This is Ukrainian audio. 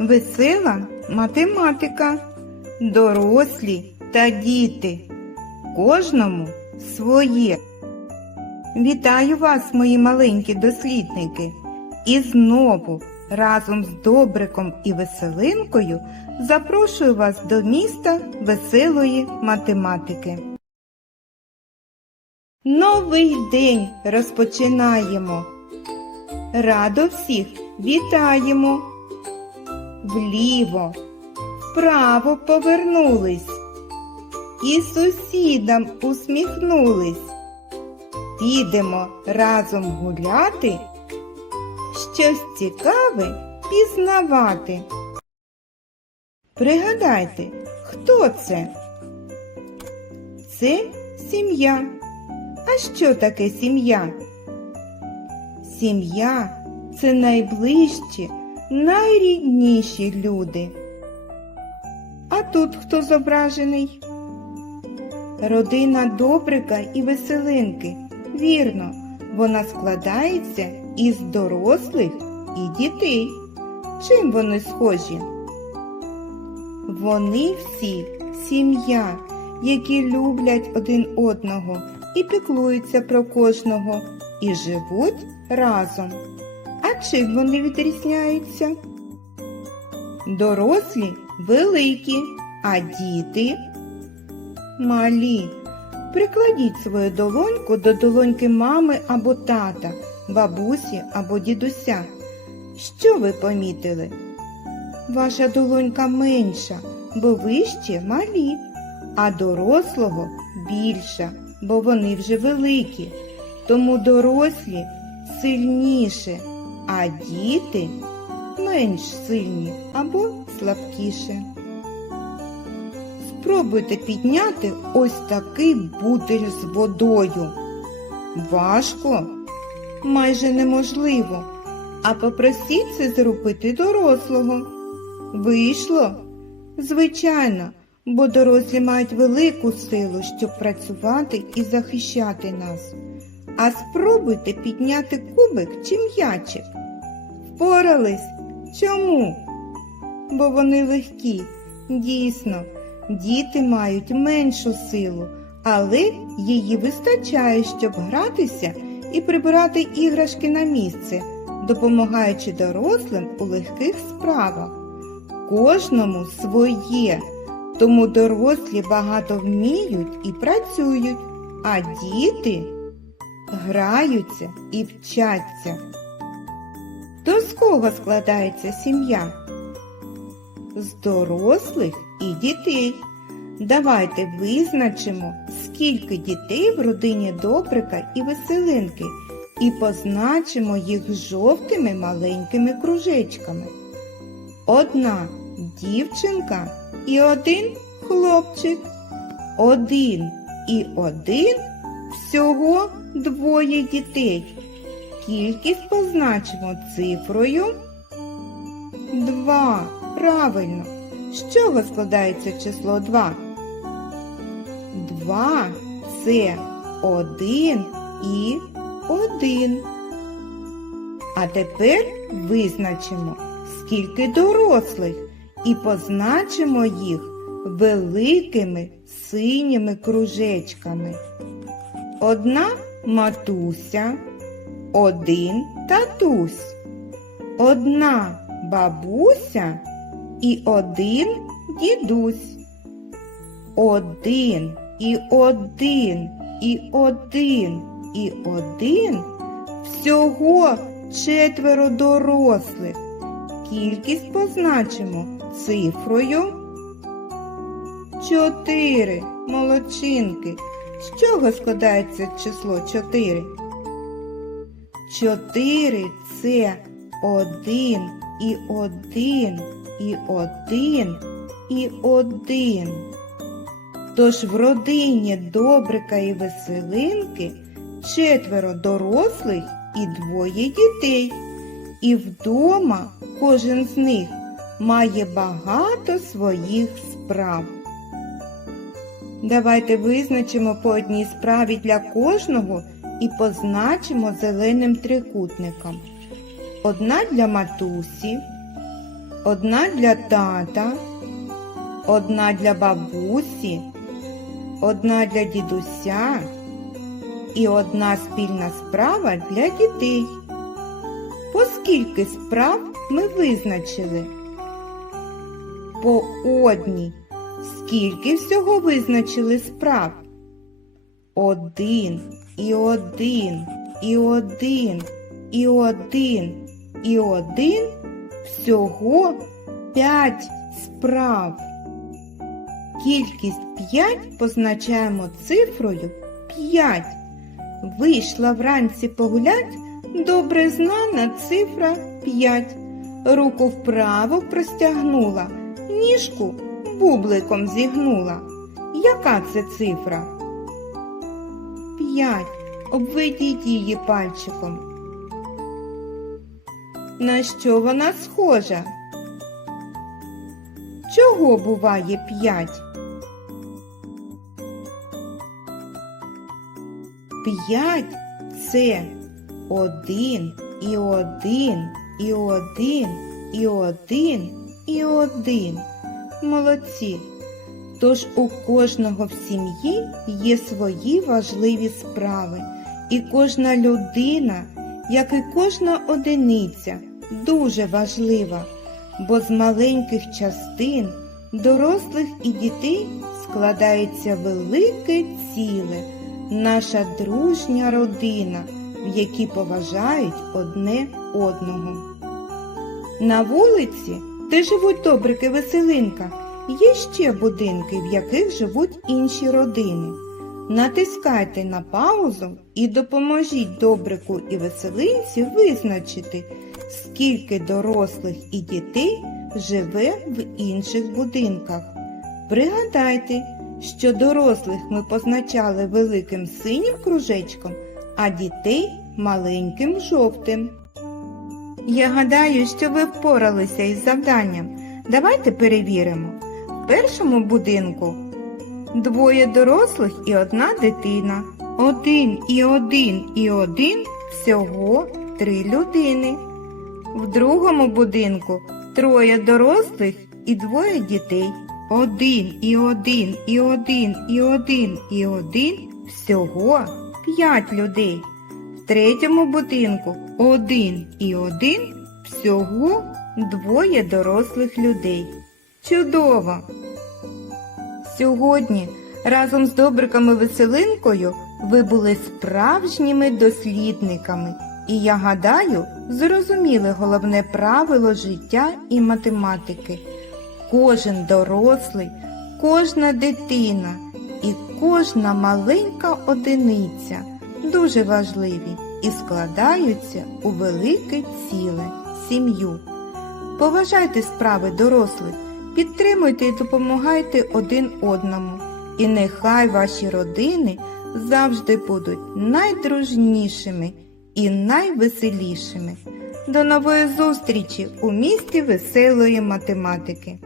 Весела математика, дорослі та діти. Кожному своє. Вітаю вас, мої маленькі дослідники! І знову разом з Добриком і Веселинкою запрошую вас до міста веселої математики. Новий день розпочинаємо. Радо всіх вітаємо. Вліво, вправо повернулись. І сусідам усміхнулись. Підемо разом гуляти, щось цікаве пізнавати. Пригадайте, хто це? Це сім'я. А що таке сім'я? Сім'я це найближчі, найрідніші люди. А тут хто зображений? Родина Добрика і Веселинки. Вірно, вона складається із дорослих і дітей. Чим вони схожі? Вони всі сім'я, які люблять один одного і піклуються про кожного, і живуть разом. А чим вони відрізняються? Дорослі великі, а діти малі. Прикладіть свою долоньку до долоньки мами або тата, бабусі або дідуся. Що ви помітили? Ваша долонька менша, бо ви ще малі, а дорослого більша, бо вони вже великі. Тому дорослі сильніше, а діти менш сильні або слабкіше. Спробуйте підняти ось такий бутиль з водою. Важко, майже неможливо. А попросіть це зробити дорослого. Вийшло? Звичайно, бо дорослі мають велику силу, щоб працювати і захищати нас. А спробуйте підняти кубик чи м'ячик. Впорались? Чому? Бо вони легкі. Дійсно, діти мають меншу силу, але її вистачає, щоб гратися і прибирати іграшки на місце, допомагаючи дорослим у легких справах. Кожному своє, тому дорослі багато вміють і працюють, а діти граються і вчаться. То з кого складається сім'я? З дорослих і дітей. Давайте визначимо, скільки дітей в родині Добрика і Веселинки, і позначимо їх жовтими маленькими кружечками. Одна дівчинка і один хлопчик. Один і один всього двоє дітей. Кількість позначимо цифрою Два. Правильно. З чого складається число 2? 2 – це 1 і 1. А тепер визначимо, скільки дорослих і позначимо їх великими синіми кружечками. Одна матуся, один татусь, одна бабуся і один дідусь. Один і один і один і один всього четверо дорослих. Кількість позначимо цифрою чотири молодчинки. З чого складається число чотири? Чотири це один і один і один і один. Тож в родині Добрика і Веселинки четверо дорослих і двоє дітей. І вдома кожен з них має багато своїх справ. Давайте визначимо по одній справі для кожного і позначимо зеленим трикутником. Одна для матусі, одна для тата, одна для бабусі, одна для дідуся і одна спільна справа для дітей. По скільки справ ми визначили? По одній. Скільки всього визначили справ? Один, і один, і один, і один, і один. Всього п'ять справ. Кількість п'ять позначаємо цифрою п'ять. Вийшла вранці погулять добре знана цифра п'ять. Руку вправо простягнула, ніжку бубликом зігнула. Яка це цифра? П'ять. Обведіть її пальчиком. На що вона схожа? Чого буває п'ять? П'ять це один і один, і один, і один, і один. Молодці. Тож у кожного в сім'ї є свої важливі справи, і кожна людина, як і кожна одиниця, дуже важлива, бо з маленьких частин дорослих і дітей складається велике ціле, наша дружня родина, в якій поважають одне одного. На вулиці, де живуть добрики веселинка, є ще будинки, в яких живуть інші родини. Натискайте на паузу і допоможіть добрику і веселинці визначити, скільки дорослих і дітей живе в інших будинках. Пригадайте, що дорослих ми позначали великим синім кружечком, а дітей маленьким жовтим. Я гадаю, що ви впоралися із завданням. Давайте перевіримо. В першому будинку двоє дорослих і одна дитина. Один і один і один всього три людини. В другому будинку троє дорослих і двоє дітей. Один і один і один і один і один всього п'ять людей. В третьому будинку один і один всього двоє дорослих людей. Чудово! Сьогодні разом з добриками веселинкою ви були справжніми дослідниками, і я гадаю, зрозуміли головне правило життя і математики. Кожен дорослий, кожна дитина і кожна маленька одиниця дуже важливі і складаються у велике ціле сім'ю. Поважайте справи дорослих, підтримуйте і допомагайте один одному. І нехай ваші родини завжди будуть найдружнішими і найвеселішими. До нової зустрічі у місті веселої математики!